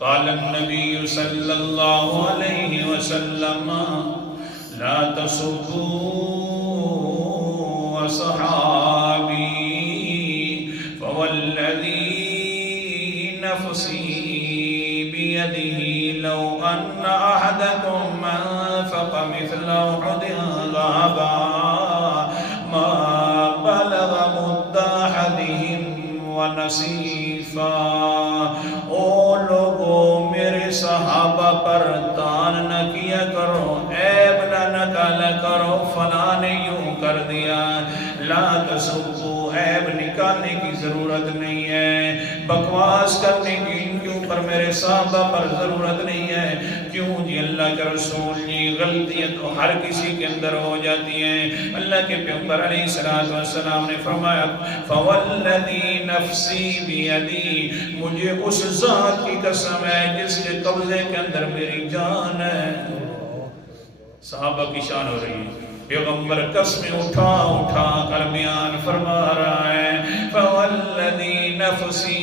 قال النبي صلى الله عليه وسلم لا تسبوا أصحابي فوالذي نفسي بيده لو أن أحدكم أنفق مثل أحد ذهبا ما بلغ مد أحدهم ونصيفا. او لوگو میرے صحابہ پر تان نہ کیا کرو، عیب نہ نکالا کرو، فلاں نے یوں کر دیا. لا تسبو، عیب نکالنے کی ضرورت نہیں ہے، بکواس کرنے کی ان کے اوپر میرے صحابہ پر ضرورت نہیں ہے. کیوں جی؟ اللہ کے رسول جی غلطیاں تو ہر کسی کے اندر ہو جاتی ہیں. اللہ کے پیغمبر علیہ السلام نے فرمایا فوالذی نفسی بیدی، مجھے اس ذات کی قسم ہے جس کے قبضے کے اندر میری جان ہے. صحابہ کی شان ہو رہی ہے، پیغمبر قسمیں اٹھا اٹھا کر بیان فرما رہا ہے فوالذی نفسی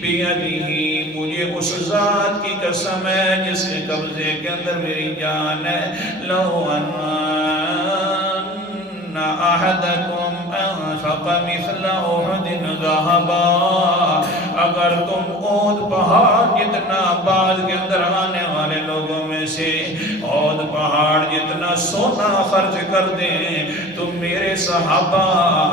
بیدی، مجھے اس ذات کی قسم ہے جس کے قبضے کے اندر میری جان ہے. لو ان احدکم انفق مثل احد ذہبا، اگر تم احد پہاڑ جتنا بعد کے اندر آنے والے لوگوں میں سے احد پہاڑ جتنا سونا خرچ کر دیں تو میرے صحابہ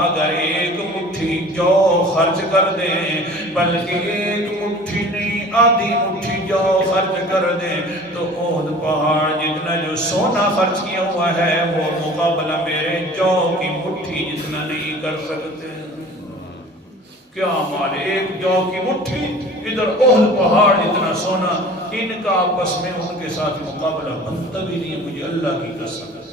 اگر ایک مٹھی جو خرچ کر دیں، بلکہ ایک مٹھی نہیں آدھی مٹھی جو خرچ کر دیں تو احد پہاڑ جتنا جو سونا خرچ کیا ہوا ہے وہ مقابلہ میرے جو کی مٹھی جتنا نہیں کر سکتے. کیا مال، ایک جو کی مٹھی، ادھر احد پہاڑ جتنا سونا. ان کا آپس میں ان کے ساتھ مقابلہ بنتا بھی نہیں، مجھے اللہ کی قسم ہے.